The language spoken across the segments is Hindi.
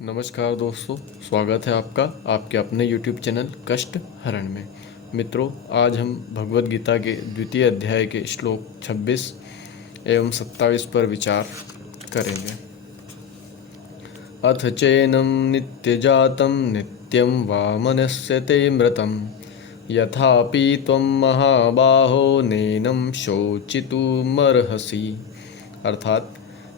नमस्कार दोस्तों, स्वागत है आपका आपके अपने YouTube चैनल कष्ट हरण में। मित्रों, आज हम भगवद गीता के द्वितीय अध्याय के श्लोक 26 एवं 27 पर विचार करेंगे। अथ चैनं नित्यजातं नित्यं वा मनस्यते मृतं यथापि त्वं महाबाहो नैनं शोचितुमर्हसि। अर्थात,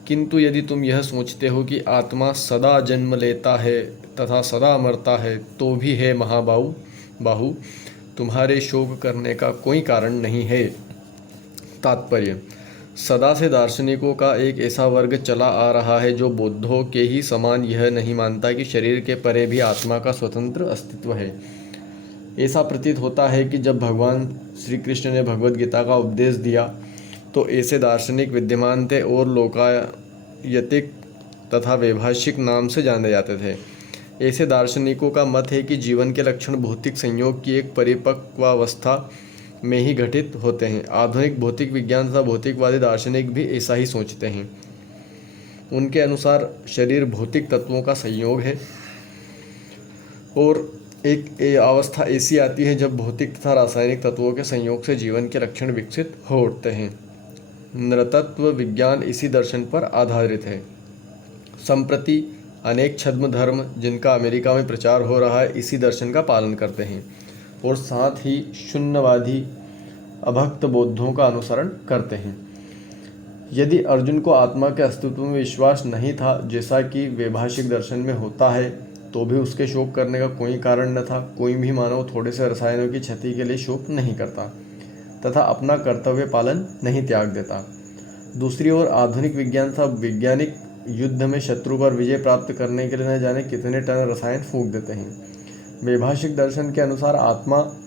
किंतु यदि तुम यह सोचते हो कि आत्मा सदा जन्म लेता है तथा सदा मरता है, तो भी है बाहु तुम्हारे शोक करने का कोई कारण नहीं है। तात्पर्य: सदा से दार्शनिकों का एक ऐसा वर्ग चला आ रहा है जो बौद्धों के ही समान यह नहीं मानता कि शरीर के परे भी आत्मा का स्वतंत्र अस्तित्व है। ऐसा प्रतीत होता है कि जब भगवान श्री कृष्ण ने भगवद गीता का उपदेश दिया तो ऐसे दार्शनिक विद्यमान थे और लोकायतिक तथा वैभाषिक नाम से जाने जाते थे। ऐसे दार्शनिकों का मत है कि जीवन के लक्षण भौतिक संयोग की एक परिपक्वावस्था में ही घटित होते हैं। आधुनिक भौतिक विज्ञान तथा भौतिकवादी दार्शनिक भी ऐसा ही सोचते हैं। उनके अनुसार शरीर भौतिक तत्वों का संयोग है और एक अवस्था ऐसी आती है जब भौतिक तथा रासायनिक तत्वों के संयोग से जीवन के लक्षण विकसित हो उठते हैं। नृतत्व विज्ञान इसी दर्शन पर आधारित है। संप्रति अनेक छद्म धर्म जिनका अमेरिका में प्रचार हो रहा है इसी दर्शन का पालन करते हैं और साथ ही शून्यवादी अभक्त बौद्धों का अनुसरण करते हैं। यदि अर्जुन को आत्मा के अस्तित्व में विश्वास नहीं था, जैसा कि वैभाषिक दर्शन में होता है, तो भी उसके शोक करने का कोई कारण न था। कोई भी मानव थोड़े से रसायनों की क्षति के लिए शोक नहीं करता तथा अपना कर्तव्य पालन नहीं त्याग देता। दूसरी ओर आधुनिक विज्ञान तथा वैज्ञानिक युद्ध में शत्रु पर विजय प्राप्त करने के लिए न जाने कितने टन रसायन फूंक देते हैं। वैभाषिक दर्शन के अनुसार आत्मा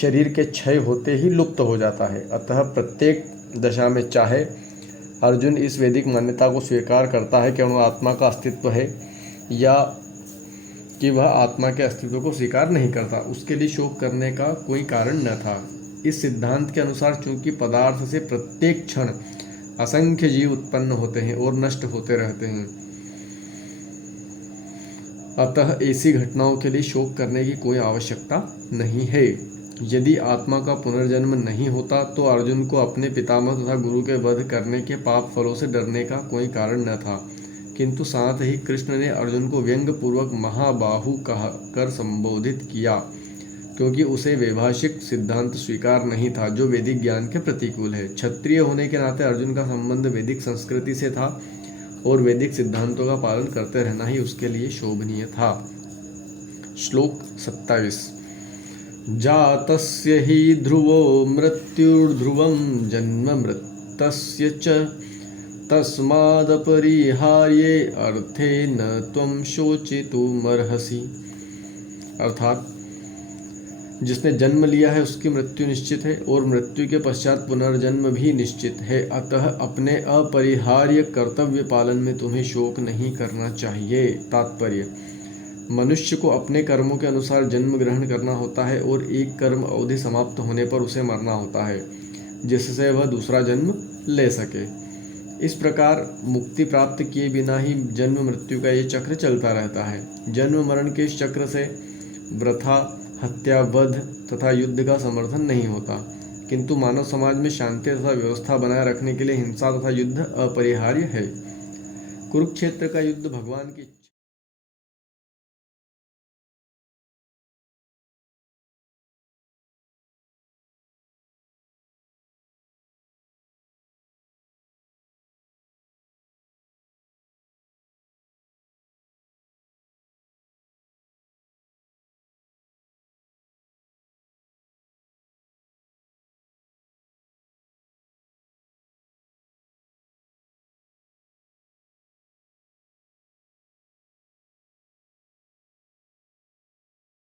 शरीर के क्षय होते ही लुप्त हो जाता है। अतः प्रत्येक दशा में, चाहे अर्जुन इस वैदिक मान्यता को स्वीकार करता है कि वह आत्मा का अस्तित्व है या कि वह आत्मा के अस्तित्व को स्वीकार नहीं करता, उसके लिए शोक करने का कोई कारण न था। इस सिद्धांत के अनुसार चूंकि पदार्थ से प्रत्येक क्षण असंख्य जीव उत्पन्न होते हैं और नष्ट होते रहते हैं, अतः ऐसी घटनाओं के लिए शोक करने की कोई आवश्यकता नहीं है। यदि आत्मा का पुनर्जन्म नहीं होता तो अर्जुन को अपने पितामह तथा गुरु के वध करने के पाप फलों से डरने का कोई कारण न था। किंतु साथ ही कृष्ण ने अर्जुन को व्यंग पूर्वक महाबाहु कहकर संबोधित किया, क्योंकि उसे वैभाषिक सिद्धांत स्वीकार नहीं था जो वैदिक ज्ञान के प्रतिकूल है। क्षत्रिय होने के नाते अर्जुन का संबंध वैदिक संस्कृति से था और वैदिक सिद्धांतों का पालन करते रहना ही उसके लिए शोभनीय था। श्लोक 27: जातस्य हि ध्रुवो मृत्युर्ध्रुवं जन्म मृतस्य च तस्मादपरिहार्ये अर्थे न त्वं शोचितुमर्हसि। अर्थात, जिसने जन्म लिया है उसकी मृत्यु निश्चित है और मृत्यु के पश्चात पुनर्जन्म भी निश्चित है। अतः अपने अपरिहार्य कर्तव्य पालन में तुम्हें शोक नहीं करना चाहिए। तात्पर्य: मनुष्य को अपने कर्मों के अनुसार जन्म ग्रहण करना होता है और एक कर्म अवधि समाप्त होने पर उसे मरना होता है, जिससे वह दूसरा जन्म ले सके। इस प्रकार मुक्ति प्राप्त किए बिना ही जन्म मृत्यु का ये चक्र चलता रहता है। जन्म मरण के इस चक्र से वृथा, हत्या, वध तथा युद्ध का समर्थन नहीं होता, किंतु मानव समाज में शांति तथा व्यवस्था बनाए रखने के लिए हिंसा तथा युद्ध अपरिहार्य है। कुरुक्षेत्र का युद्ध भगवान की